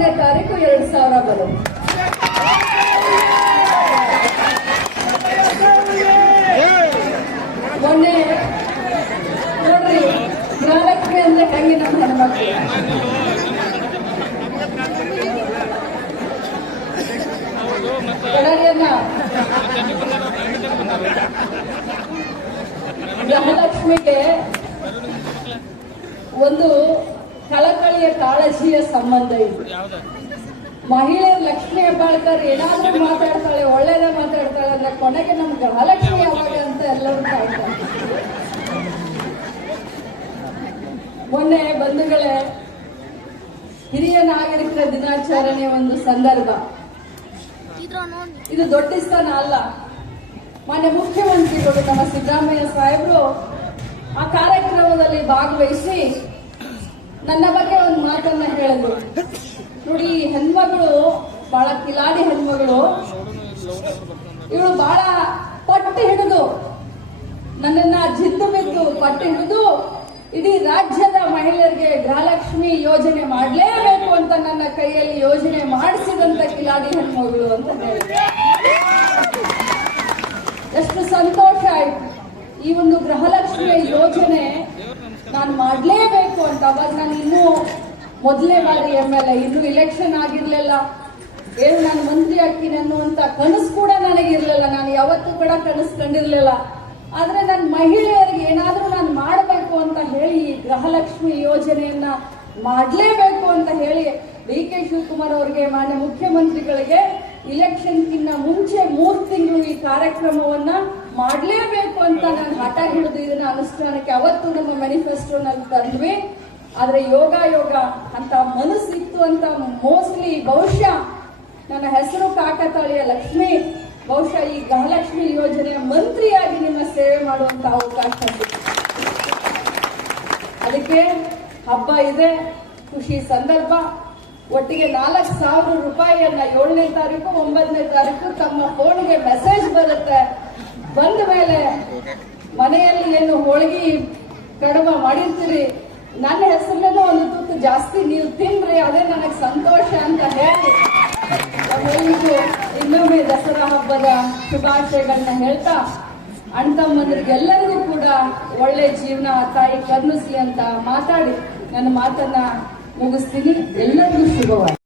ಒಂಬತ್ತನೇ ತಾರೀಕು ಎರಡು ಸಾವಿರ ಬರು ಮೊನ್ನೆ ನೋಡ್ರಿ ನಾಲ್ಕು ಅಂದ್ರೆ ಹೆಂಗೆ ನಮ್ಮ ಹೆಣ್ಮಕ್ಳು? ಗೃಹಲಕ್ಷ್ಮಿಗೆ ಒಂದು ಕಳಕಳಿಯ ಕಾಳಜಿಯ ಸಂಬಂಧ ಇದೆ. ಮಹಿಳೆ ಲಕ್ಷ್ಮಿ ಹೆಬ್ಬಾಳ್ಕರ್ ಏನಾದ್ರೂ ಮಾತಾಡ್ತಾಳೆ ಒಳ್ಳೇದೇ ಮಾತಾಡ್ತಾಳೆ ಅಂದ್ರೆ ಕೊನೆಗೆ ನಮ್ ಗೃಹಲಕ್ಷ್ಮಿ ಯಾವಾಗ ಅಂತ ಎಲ್ಲರೂ ಕಾಯ್ತಾರೆ ಮೊನ್ನೆ ಬಂಧುಗಳೇ ಹಿರಿಯ ನಾಗರಿಕರ ದಿನಾಚರಣೆಯ ಒಂದು ಸಂದರ್ಭ. ಇದು ದೊಡ್ಡ ಸ್ಥಾನ ಅಲ್ಲ. ಮಾನ್ಯ ಮುಖ್ಯಮಂತ್ರಿಗಳು ನಮ್ಮ ಸಿದ್ದರಾಮಯ್ಯ ಸಾಹೇಬರು ಆ ಕಾರ್ಯಕ್ರಮದಲ್ಲಿ ಭಾಗವಹಿಸಿ ನನ್ನ ಬಗ್ಗೆ ಒಂದು ಮಾತನ್ನ ಹೇಳಿದ್ರು ನೋಡಿ, ಹೆಣ್ಮಗಳು, ಬಹಳ ಕಿಲಾಡಿ ಹೆಣ್ಮಗಳು. ಇವಳು ಬಹಳ ಪಟ್ಟು ಹಿಡಿದು, ನನ್ನನ್ನ ಜಿದ್ದು ಬಿದ್ದು ಪಟ್ಟು ಹಿಡಿದು ಇಡೀ ರಾಜ್ಯದ ಮಹಿಳೆಯರಿಗೆ ಗೃಹಲಕ್ಷ್ಮಿ ಯೋಜನೆ ಮಾಡಲೇಬೇಕು ಅಂತ ನನ್ನ ಕೈಯಲ್ಲಿ ಯೋಜನೆ ಮಾಡಿಸಿದಂತ ಕಿಲಾಡಿ ಹೆಣ್ಮಗಳು ಅಂತ ಹೇಳಿದ್ರು. ಎಷ್ಟು ಸಂತೋಷ ಆಯ್ತು. ಈ ಒಂದು ಗೃಹಲಕ್ಷ್ಮಿಯ ಯೋಜನೆ ನಾನು ಮಾಡಲೇಬೇಕು. ಅಂತ ಅವಾಗ ನಾನು ಇನ್ನೂ ಮೊದಲೇ ಬಾರಿ ಎಂ ಎಲ್ ಎ, ಇನ್ನೂ ಇಲೆಕ್ಷನ್ ಆಗಿರ್ಲಿಲ್ಲ. ಏನು ನಾನು ಮಂತ್ರಿ ಆಗ್ತೀನಿ ಅನ್ನುವಂತ ಕನಸು ಕೂಡ ನನಗಿರ್ಲಿಲ್ಲ ನಾನು ಯಾವತ್ತೂ ಕೂಡ ಕನಸು ಕಂಡಿರ್ಲಿಲ್ಲ. ಆದ್ರೆ ನನ್ನ ಮಹಿಳೆಯರಿಗೆ ಏನಾದರೂ ನಾನು ಮಾಡಬೇಕು ಅಂತ ಹೇಳಿ ಈ ಗೃಹಲಕ್ಷ್ಮಿ ಯೋಜನೆಯನ್ನ ಮಾಡಲೇಬೇಕು ಅಂತ ಹೇಳಿ ಡಿ ಕೆ ಶಿವಕುಮಾರ್ ಅವರಿಗೆ, ಮಾನ್ಯ ಮುಖ್ಯಮಂತ್ರಿಗಳಿಗೆ ಇಲೆಕ್ಷನ್ಗಿನ್ನ ಮುಂಚೆ ಮೂರು ತಿಂಗಳು ಈ ಕಾರ್ಯಕ್ರಮವನ್ನ ಮಾಡಲೇಬೇಕು ಅಂತ ನಾನು ಹಠ ಹಿಡಿದು ಇದನ್ನ ಅನುಷ್ಠಾನಕ್ಕೆ ಅವತ್ತು ನಮ್ಮ ಮ್ಯಾನಿಫೆಸ್ಟೋನಲ್ಲಿ ತಂದ್ವಿ. ಆದ್ರೆ ಯೋಗ ಯೋಗ ಅಂತ ಮನಸ್ಸಿತ್ತು ಅಂತ ಮೋಸ್ಟ್ಲಿ ಬಹುಶಃ ನನ್ನ ಹೆಸರು ಕಾಕತಾಳಿಯ ಲಕ್ಷ್ಮಿ. ಬಹುಶಃ ಈ ಗೃಹಲಕ್ಷ್ಮಿ ಯೋಜನೆಯ ಮಂತ್ರಿಯಾಗಿ ನಿಮ್ಮ ಸೇವೆ ಮಾಡುವಂತ ಅವಕಾಶ ಅದಕ್ಕೆ ಹಬ್ಬ ಇದೆ, ಖುಷಿ ಸಂದರ್ಭ. ಒಟ್ಟಿಗೆ ನಾಲ್ಕು ಸಾವಿರ ರೂಪಾಯಿಯನ್ನ ಏಳನೇ ತಾರೀಕು, ಒಂಬತ್ತನೇ ತಾರೀಕು ತಮ್ಮ ಫೋನ್ಗೆ ಮೆಸೇಜ್ ಬರುತ್ತೆ. ಬಂದ ಮೇಲೆ ಮನೆಯಲ್ಲಿ ಏನು ಹೋಳಿಗೆ ಕಡಿಮೆ ಮಾಡಿರ್ತೀರಿ ನನ್ನ ಹೆಸರಲ್ಲೇ ಒಂದು ತುತ್ತು ಜಾಸ್ತಿ ನೀವು ತಿನ್ರಿ, ಅದೇ ನನಗೆ ಸಂತೋಷ ಅಂತ ಹೇಳಿ. ಇನ್ನೊಮ್ಮೆ ದಸರಾ ಹಬ್ಬದ ಶುಭಾಶಯಗಳನ್ನ ಹೇಳ್ತಾ ಅಣ್ಣ ತಮ್ಮಂದ್ರಿಗೆಲ್ಲರಿಗೂ ಕೂಡ ಒಳ್ಳೆ ಜೀವನ, ತಾಯಿ ಕರುಣಿಸ್ಲಿ ಅಂತ ಮಾತಾಡಿ, ನನ್ನ ಮಾತನ್ನ ಮುಗಿಸ್ತೀನಿ. ಎಲ್ಲರಿಗೂ ಶುಭವಾಗಲಿ.